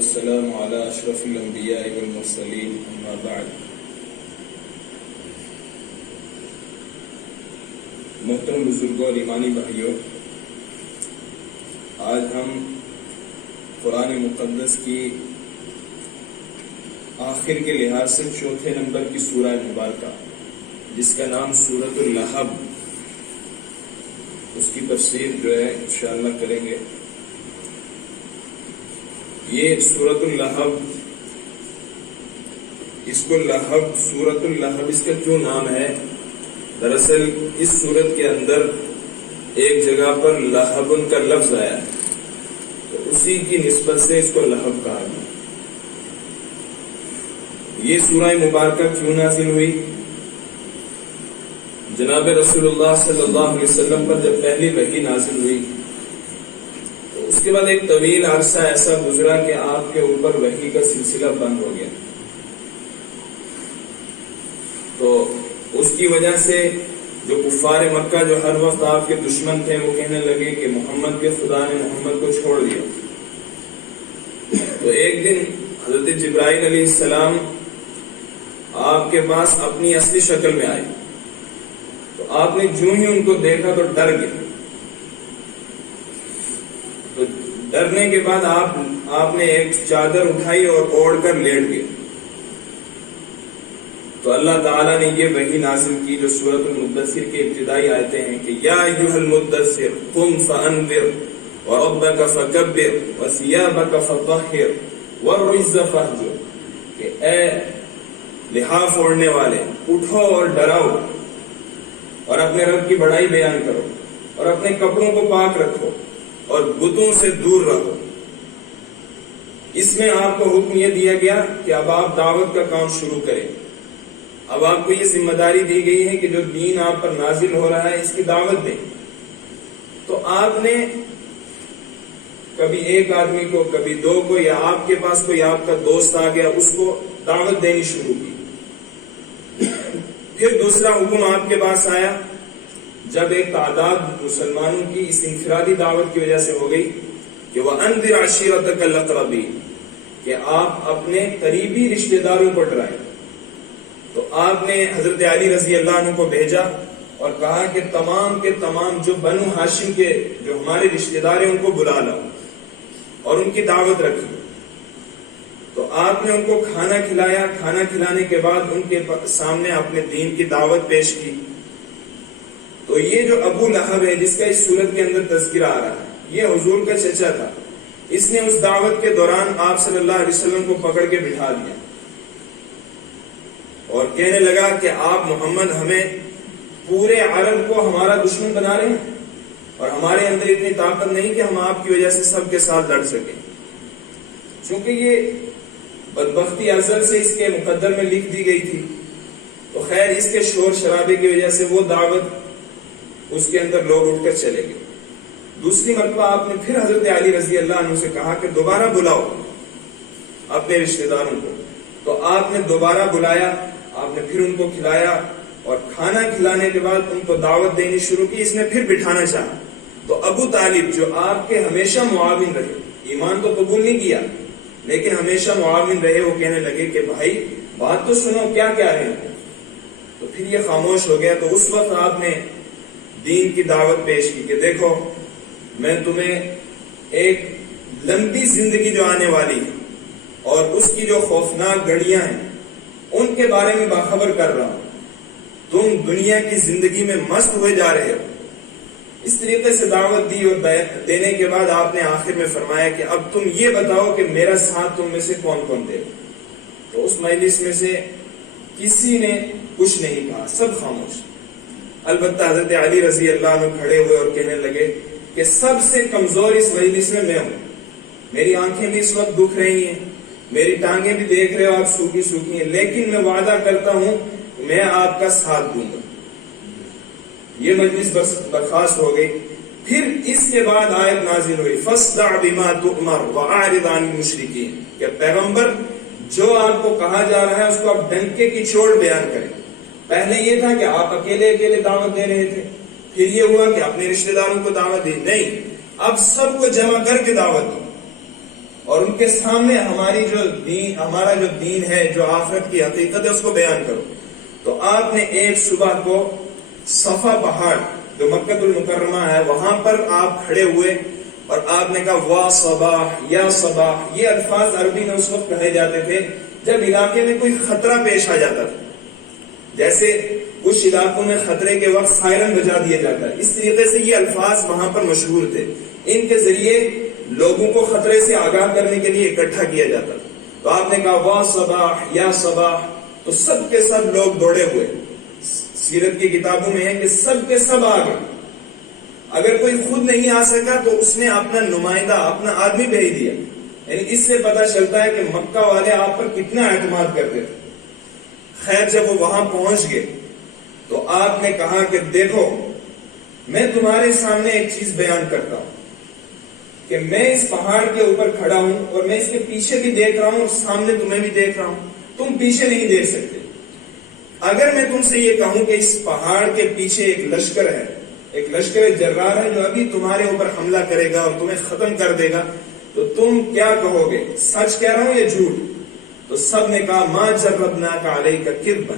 والسلام على اشرف الانبیاء والمرسلین اما بعد۔ محترم بزرگوں اور ایمانی بھائیوں، آج ہم قرآن مقدس کی آخر کے لحاظ سے چوتھے نمبر کی سورہ مبارکہ جس کا نام سورۃ اللہب، اس کی تفسیر جو ہے انشاءاللہ کریں گے۔ یہ سورۃ اللہب، اس کو لہب سورۃ اللہب اس کا کیوں نام ہے؟ دراصل اس سورت کے اندر ایک جگہ پر لہبن کا لفظ آیا ہے، تو اسی کی نسبت سے اس کو لہب کہا گیا۔ یہ سورہ مبارکہ کیوں نازل ہوئی؟ جناب رسول اللہ صلی اللہ علیہ وسلم پر جب پہلی وحی نازل ہوئی تو اس کے بعد ایک طویل عرصہ ایسا گزرا کہ آپ کے اوپر وحی کا سلسلہ بند ہو گیا، تو اس کی وجہ سے جو کفار مکہ جو ہر وقت آپ کے دشمن تھے وہ کہنے لگے کہ محمد کے خدا نے محمد کو چھوڑ دیا۔ تو ایک دن حضرت جبرائیل علیہ السلام آپ کے پاس اپنی اصلی شکل میں آئے، تو آپ نے جو ہی ان کو دیکھا تو ڈر گئے۔ تو ڈرنے کے بعد آپ نے ایک چادر اٹھائی اور اوڑھ کر لیٹ گئے۔ تو اللہ تعالیٰ نے یہ وحی نازل کی جو سورۃ المدثر کی ابتدائی آیتیں ہیں کہ یا ایھا المدثر قم فانذر وربک فکبر وثیابک فطہر والرجز فاہجر، کہ اے لحاف اوڑھنے والے، اٹھو اور ڈراؤ اور اپنے رب کی بڑائی بیان کرو اور اپنے کپڑوں کو پاک رکھو اور بتوں سے دور رہو۔ اس میں آپ کو حکم یہ دیا گیا کہ اب آپ دعوت کا کام شروع کریں۔ اب آپ کو یہ ذمہ داری دی گئی ہے کہ جو دین آپ پر نازل ہو رہا ہے اس کی دعوت دیں۔ تو آپ نے کبھی ایک آدمی کو، کبھی دو کو، یا آپ کے پاس کوئی آپ کا دوست آ گیا اس کو دعوت دینی شروع کی۔ پھر دوسرا حکم آپ کے پاس آیا جب ایک تعداد مسلمانوں کی اس انفرادی دعوت کی وجہ سے ہو گئی کہ وَأَنذِرْ عَشِيرَتَكَ الْأَقْرَبِينَ، کہ آپ اپنے قریبی رشتہ داروں کو ڈرائیں۔ تو آپ نے حضرت علی رضی اللہ عنہ کو بھیجا اور کہا کہ تمام کے تمام جو بنو ہاشم کے جو ہمارے رشتہ دار ہیں ان کو بلا لاؤ اور ان کی دعوت رکھی۔ تو آپ نے ان کو کھانا کھلایا، کھانا کھلانے کے بعد ان کے سامنے اپنے دین کی دعوت پیش کی۔ تو یہ جو ابو لہب ہے جس کا اس سورت کے اندر تذکرہ آ رہا ہے، یہ حضور کا چچا تھا۔ اس نے اس دعوت کے دوران آپ صلی اللہ علیہ وسلم کو پکڑ کے بٹھا دیا اور کہنے لگا کہ آپ محمد ہمیں پورے عرب کو ہمارا دشمن بنا رہے ہیں اور ہمارے اندر اتنی طاقت نہیں کہ ہم آپ کی وجہ سے سب کے ساتھ لڑ سکیں۔ چونکہ یہ بدبختی ازل سے اس کے مقدر میں لکھ دی گئی تھی، تو خیر اس کے شور شرابے کی وجہ سے وہ دعوت اس کے اندر لوگ اٹھ کر چلے گئے۔ دوسری مرتبہ آپ نے پھر حضرت علی رضی اللہ عنہ سے کہا کہ دوبارہ بلاؤ اپنے رشتہ داروں کو۔ تو آپ نے دوبارہ بلایا، آپ نے پھر ان کو کھلایا اور کھانا کھلانے کے بعد ان کو دعوت دینی شروع کی۔ اس نے پھر بٹھانا چاہا تو ابو طالب جو آپ کے ہمیشہ معاون رہے، ایمان تو قبول نہیں کیا لیکن ہمیشہ معاون رہے، وہ کہنے لگے کہ بھائی بات تو سنو، کیا کہہ رہے ہیں؟ تو پھر یہ خاموش ہو گیا۔ تو اس وقت آپ نے دین کی دعوت پیش کی کہ دیکھو میں تمہیں ایک لمبی زندگی جو آنے والی ہے اور اس کی جو خوفناک گھڑیاں ہیں ان کے بارے میں باخبر کر رہا ہوں۔ تم دنیا کی زندگی میں مست ہوئے جا رہے ہو۔ اس طریقے سے دعوت دی اور دینے کے بعد آپ نے آخر میں فرمایا کہ اب تم یہ بتاؤ کہ میرا ساتھ تم میں سے کون کون دے گا۔ تو اس مجلس میں سے کسی نے کچھ نہیں کہا، سب خاموش۔ البتہ حضرت علی رضی اللہ عنہ کھڑے ہوئے اور کہنے لگے کہ سب سے کمزور اس مجلس میں ہوں، میری آنکھیں بھی اس وقت دکھ رہی ہیں، میری ٹانگیں بھی دیکھ رہے ہو آپ سوکھی سوکھی ہیں، لیکن میں وعدہ کرتا ہوں میں آپ کا ساتھ دوں گا۔ یہ مجلس بس برخاست ہو گئی۔ پھر اس کے بعد آیت نازل ہوئی فَاصْدَعْ بِمَا تُؤْمَرُ وَأَعْرِضْ عَنِ الْمُشْرِكِينَ، کہ پیغمبر جو آپ کو کہا جا رہا ہے اس کو آپ ڈنکے کی چوٹ بیان کریں۔ پہلے یہ تھا کہ آپ اکیلے اکیلے دعوت دے رہے تھے، پھر یہ ہوا کہ اپنے رشتہ داروں کو دعوت دی، نہیں اب سب کو جمع کر کے دعوت دی اور ان کے سامنے ہمارا جو دین ہے، جو آخرت کی حقیقت ہے، اس کو بیان کرو۔ تو آپ نے ایک صبح کو صفا پہاڑ جو مکہ المکرمہ ہے وہاں پر آپ کھڑے ہوئے اور آپ نے کہا وا صباح یا صباح۔ یہ الفاظ عربی میں اس وقت کہے جاتے تھے جب علاقے میں کوئی خطرہ پیش آ جاتا تھا، جیسے کچھ علاقوں میں خطرے کے وقت سائرن بجا دیا جاتا ہے، اس طریقے سے یہ الفاظ وہاں پر مشہور تھے۔ ان کے ذریعے لوگوں کو خطرے سے آگاہ کرنے کے لیے اکٹھا کیا جاتا تھا۔ تو آپ نے کہا وا صباح یا صباح، تو سب کے سب لوگ دوڑے ہوئے۔ سیرت کی کتابوں میں ہے کہ سب کے سب آ گئے۔ اگر کوئی خود نہیں آ سکا تو اس نے اپنا نمائندہ، اپنا آدمی بھیج دیا۔ یعنی اس سے پتہ چلتا ہے کہ مکہ والے آپ پر کتنا اعتماد کرتے تھے۔ خیر جب وہ وہاں پہنچ گئے تو آپ نے کہا کہ دیکھو میں تمہارے سامنے ایک چیز بیان کرتا ہوں کہ میں اس پہاڑ کے اوپر کھڑا ہوں اور میں اس کے پیچھے بھی دیکھ رہا ہوں اور سامنے تمہیں بھی دیکھ رہا ہوں، تم پیچھے نہیں دیکھ سکتے۔ اگر میں تم سے یہ کہوں کہ اس پہاڑ کے پیچھے ایک لشکر ہے، ایک لشکر جرار ہے جو ابھی تمہارے اوپر حملہ کرے گا اور تمہیں ختم کر دے گا، تو تم کیا کہو گے؟ سچ کہہ رہا ہوں یا جھوٹ؟ تو سب نے کہا ما جربناک علیک کذبا،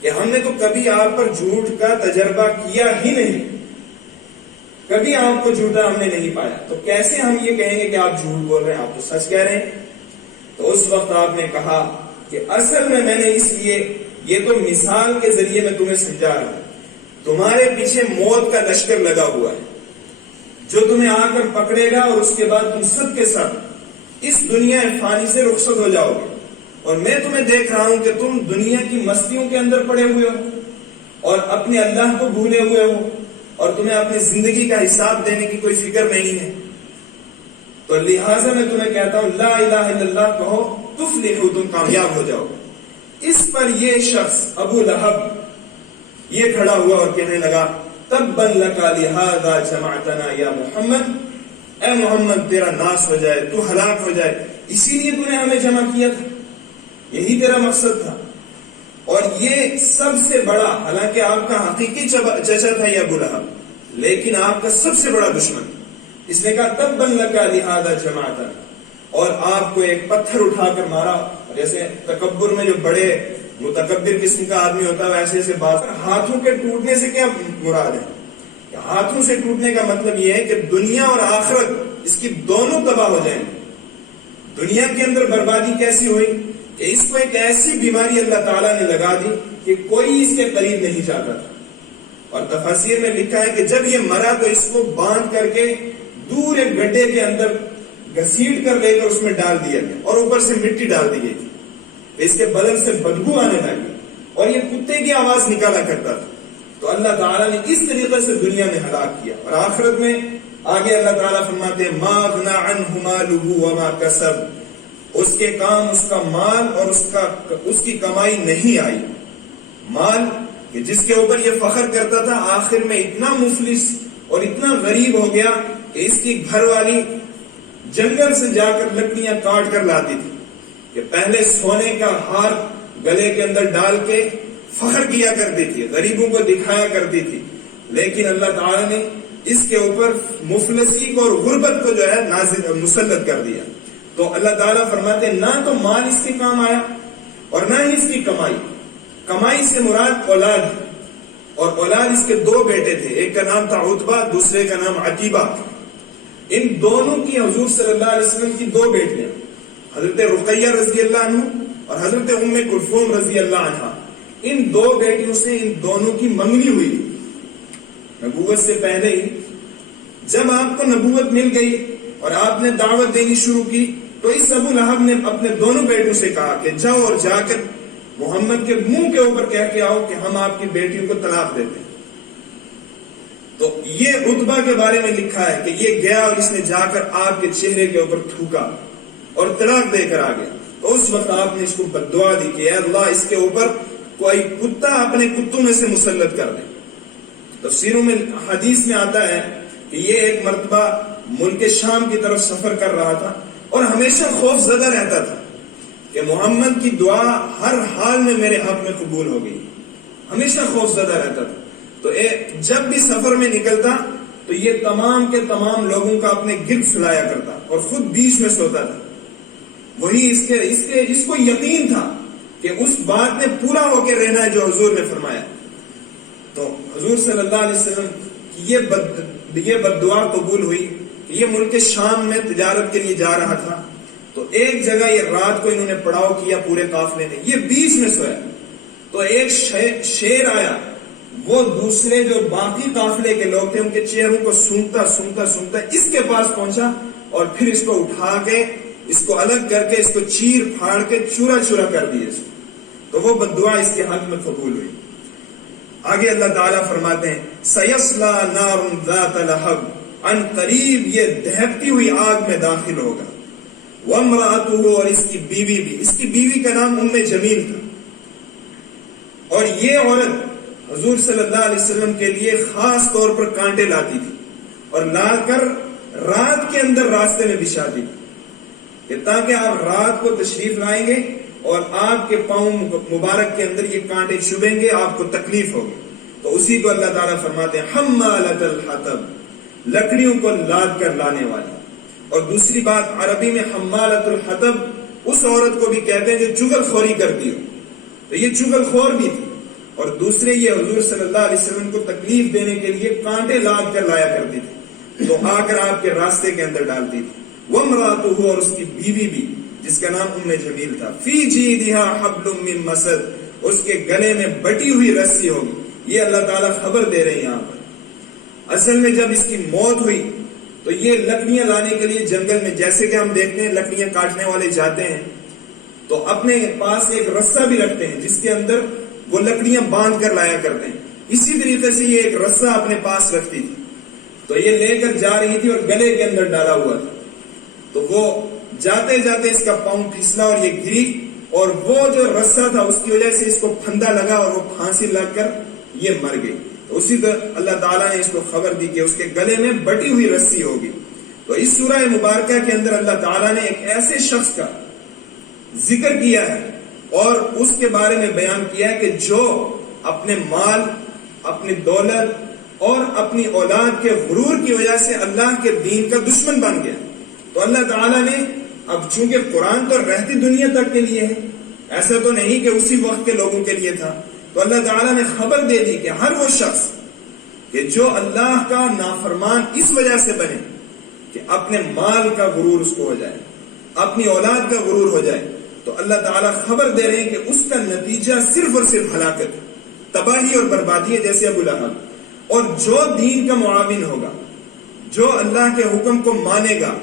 کہ ہم نے تو کبھی آپ پر جھوٹ کا تجربہ کیا ہی نہیں، کبھی آپ کو جھوٹا ہم نے نہیں پایا، تو کیسے ہم یہ کہیں گے کہ آپ جھوٹ بول رہے ہیں، آپ تو سچ کہہ رہے ہیں۔ تو اس وقت آپ نے کہا کہ اصل میں نے اس لیے، یہ تو مثال کے ذریعے میں تمہیں سمجھا رہا ہوں، تمہارے پیچھے موت کا لشکر لگا ہوا ہے جو تمہیں آ کر پکڑے گا اور اس کے بعد تم سب کے ساتھ اس دنیا فانی سے رخصت ہو جاؤ گے، اور میں تمہیں دیکھ رہا ہوں کہ تم دنیا کی مستیوں کے اندر پڑے ہوئے ہو اور اپنے اللہ کو بھولے ہوئے ہو اور تمہیں اپنی زندگی کا حساب دینے کی کوئی فکر نہیں ہے۔ تو لہٰذا میں تمہیں کہتا ہوں لا الہ الا اللہ کہو تفلحوا، تم کامیاب ہو جاؤ۔ اس پر یہ شخص ابو لہب یہ کھڑا ہوا اور کہنے لگا تبا لک لہذا جمعتنا یا محمد، اے محمد تیرا ناس ہو جائے، تو ہلاک ہو جائے، اسی لیے تو نے ہمیں جمع کیا تھا، یہی تیرا مقصد تھا۔ اور یہ سب سے بڑا، حالانکہ آپ کا حقیقی چچا تھا یہ ابو لہب، لیکن آپ کا سب سے بڑا دشمن، اس نے کہا تبا لک لہذا جمعتنا، اور آپ کو ایک پتھر اٹھا کر مارا۔ جیسے تکبر میں جو بڑے متکبر قسم کا آدمی ہوتا ہے ایسے بات۔ ہاتھوں کے ٹوٹنے سے کیا مراد ہے؟ ہاتھوں سے ٹوٹنے کا مطلب یہ ہے کہ دنیا اور آخرت اس کی دونوں تباہ ہو جائیں۔ دنیا کے اندر بربادی کیسی ہوئی کہ اس کو ایک ایسی بیماری اللہ تعالیٰ نے لگا دی کہ کوئی اس کے قریب نہیں جاتا تھا، اور تفاسیر میں لکھا ہے کہ جب یہ مرا تو اس کو باندھ کر کے دور ایک گڈھے کے اندر گھسیٹ کر لے کر اس میں ڈال دیا گیا اور اوپر سے مٹی ڈال دی گئی تھی، اس کے بدن سے بدبو آنے لگی اور یہ کتے کی آواز نکالا کرتا تھا۔ تو اللہ تعالیٰ نے اس طریقے سے دنیا میں ہلاک کیا، اور آخرت میں آگے اللہ تعالیٰ فرماتے ہیں ما غنی عنہ مالہ وما کسب، اس کے کام، اس کا مال اور اس کی کمائی نہیں آئی۔ مال کہ جس کے اوپر یہ فخر کرتا تھا آخر میں اتنا مفلس اور اتنا غریب ہو گیا کہ اس کی گھر والی جنگل سے جا کر لکڑیاں کاٹ کر لاتی تھی، کہ پہلے سونے کا ہار گلے کے اندر ڈال کے فخر کیا کرتی تھی، غریبوں کو دکھایا کرتی تھی، لیکن اللہ تعالیٰ نے اس کے اوپر مفلسی کو اور غربت کو جو ہے نازل مسلط کر دیا۔ تو اللہ تعالیٰ فرماتے ہیں نہ تو مال اس کے کام آیا اور نہ ہی اس کی کمائی۔ کمائی سے مراد اولاد ہے، اور اولاد اس کے دو بیٹے تھے، ایک کا نام تھا عتبہ، دوسرے کا نام عتیبہ۔ ان دونوں کی حضور صلی اللہ علیہ وسلم کی دو بیٹیاں، حضرت رقیہ رضی اللہ عنہ اور حضرت ام کلثوم رضی اللہ عنہ، ان دو بیٹیوں سے ان دونوں کی منگنی ہوئی تھی نبوت سے پہلے ہی۔ جب آپ کو نبوت مل گئی اور آپ نے دعوت دینی شروع کی تو اس ابو لہب نے اپنے دونوں بیٹوں سے کہا کہ جاؤ اور جا کر محمد کے منہ کے اوپر کہہ کے آؤ کہ ہم آپ کی بیٹیوں کو طلاق دیتے ہیں۔ تو یہ عتبہ کے بارے میں لکھا ہے کہ یہ گیا اور اس نے جا کر آپ کے چہرے کے اوپر تھوکا اور طلاق دے کر آ گیا۔ تو اس وقت آپ نے اس کو بددعا دی کہ اے اللہ اس کے اوپر کوئی کتا اپنے کتوں میں سے مسلط کر دے۔ تفسیروں میں حدیث میں آتا ہے کہ یہ ایک مرتبہ ملک شام کی طرف سفر کر رہا تھا اور ہمیشہ خوف زدہ رہتا تھا کہ محمد کی دعا ہر حال میں میرے حق میں قبول ہو گئی، ہمیشہ خوف زدہ رہتا تھا۔ تو جب بھی سفر میں نکلتا تو یہ تمام کے تمام لوگوں کا اپنے گرد سلایا کرتا اور خود بیچ میں سوتا تھا وہی اس کو یقین تھا کہ اس بات نے پورا ہو کے رہنا ہے جو حضور نے فرمایا. تو حضور صلی اللہ علیہ وسلم کی یہ بد دعا قبول ہوئی کہ یہ ملک شام میں تجارت کے لیے جا رہا تھا. تو ایک جگہ یہ رات کو انہوں نے پڑاؤ کیا پورے قافلے نے, یہ بیچ میں سویا. تو ایک شیر آیا, وہ دوسرے جو باقی قافلے کے لوگ تھے ان کے چہروں کو سونگتا سونگتا سونگتا اس کے پاس پہنچا اور پھر اس کو اٹھا کے اس کو الگ کر کے اس کو چیر پھاڑ کے چورا چورا کر دیے. تو وہ بد دعا اس کے حق میں قبول ہوئی. آگے اللہ تعالیٰ فرماتے ہیں سیصلی نار ذات لہب, ان قریب یہ دہکتی ہوئی آگ میں داخل ہوگا. وامرأتہ, اور اس کی بیوی بھی, اس کی بیوی کا نام ام جمیل تھا. اور یہ عورت حضور صلی اللہ علیہ وسلم کے لیے خاص طور پر کانٹے لاتی تھی اور لا کر رات کے اندر راستے میں بچھاتی تھی کہ تاکہ آپ رات کو تشریف لائیں گے اور آپ کے پاؤں مبارک کے اندر یہ کانٹے چبھیں گے, آپ کو تکلیف ہوگی. تو اسی کو اللہ تعالیٰ فرماتے ہیں حمالۃ الحطب, لکڑیوں کو لاد کر لانے والی. اور دوسری بات, عربی میں حمالۃ الحطب اس عورت کو بھی کہتے ہیں جو چغل خوری کرتی ہو. تو یہ چغل خور بھی تھی. اور دوسرے یہ حضور صلی اللہ علیہ وسلم کو تکلیف دینے کے لیے کانٹے لاد کر لایا کرتی تھی, تو آ کر آپ کے راستے کے اندر ڈالتی تھی. وامرأتہ, اور اس کی بیوی بھی جس کا نام ام جمیل تھا. فی جیدہا حبل من مسد, اس کے گلے میں بٹی ہوئی رسی ہوگی. یہ اللہ تعالیٰ خبر دے رہے ہیں یہاں پر. اصل میں جب اس کی موت ہوئی تو یہ لکڑیاں لانے کے لیے جنگل میں, جیسے کہ ہم دیکھتے ہیں لکڑیاں کاٹنے والے جاتے ہیں تو اپنے پاس ایک رسہ بھی رکھتے ہیں جس کے اندر وہ لکڑیاں باندھ کر لایا کرتے ہیں. اسی طریقے سے یہ ایک رسہ اپنے پاس رکھتی تھی. تو یہ لے کر جا رہی تھی اور گلے کے اندر ڈالا ہوا تھا. تو وہ جاتے جاتے اس کا پاؤں پھسلا اور یہ گری, اور وہ جو رسہ تھا اس کی وجہ سے اس کو پھندا لگا اور وہ پھانسی لگ کر یہ مر گئی. تو اسی طرح اللہ تعالیٰ نے اس کو خبر دی کہ اس کے گلے میں بٹی ہوئی رسی ہوگی. تو اس سورہ مبارکہ کے اندر اللہ تعالیٰ نے ایک ایسے شخص کا ذکر کیا ہے اور اس کے بارے میں بیان کیا ہے کہ جو اپنے مال, اپنی دولت اور اپنی اولاد کے غرور کی وجہ سے اللہ کے دین کا دشمن بن گیا. تو اللہ تعالیٰ نے, اب چونکہ قرآن تو رہتی دنیا تک کے لیے ہے, ایسا تو نہیں کہ اسی وقت کے لوگوں کے لیے تھا, تو اللہ تعالیٰ نے خبر دے دی کہ ہر وہ شخص کہ جو اللہ کا نافرمان اس وجہ سے بنے کہ اپنے مال کا غرور اس کو ہو جائے, اپنی اولاد کا غرور ہو جائے, تو اللہ تعالیٰ خبر دے رہے ہیں کہ اس کا نتیجہ صرف اور صرف ہلاکت, تباہی اور بربادی ہے, جیسے ابو لہب. اور جو دین کا معاون ہوگا, جو اللہ کے حکم کو مانے گا,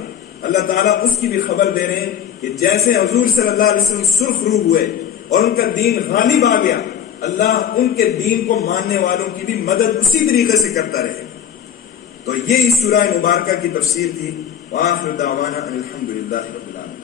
اللہ تعالیٰ اس کی بھی خبر دے رہے ہیں کہ جیسے حضور صلی اللہ علیہ وسلم سرخ روح ہوئے اور ان کا دین غالب آ گیا, اللہ ان کے دین کو ماننے والوں کی بھی مدد اسی طریقے سے کرتا رہے. تو یہ اس سورہ مبارکہ کی تفسیر تھی. وآخر دعوانا ان الحمد للہ رب العالمین.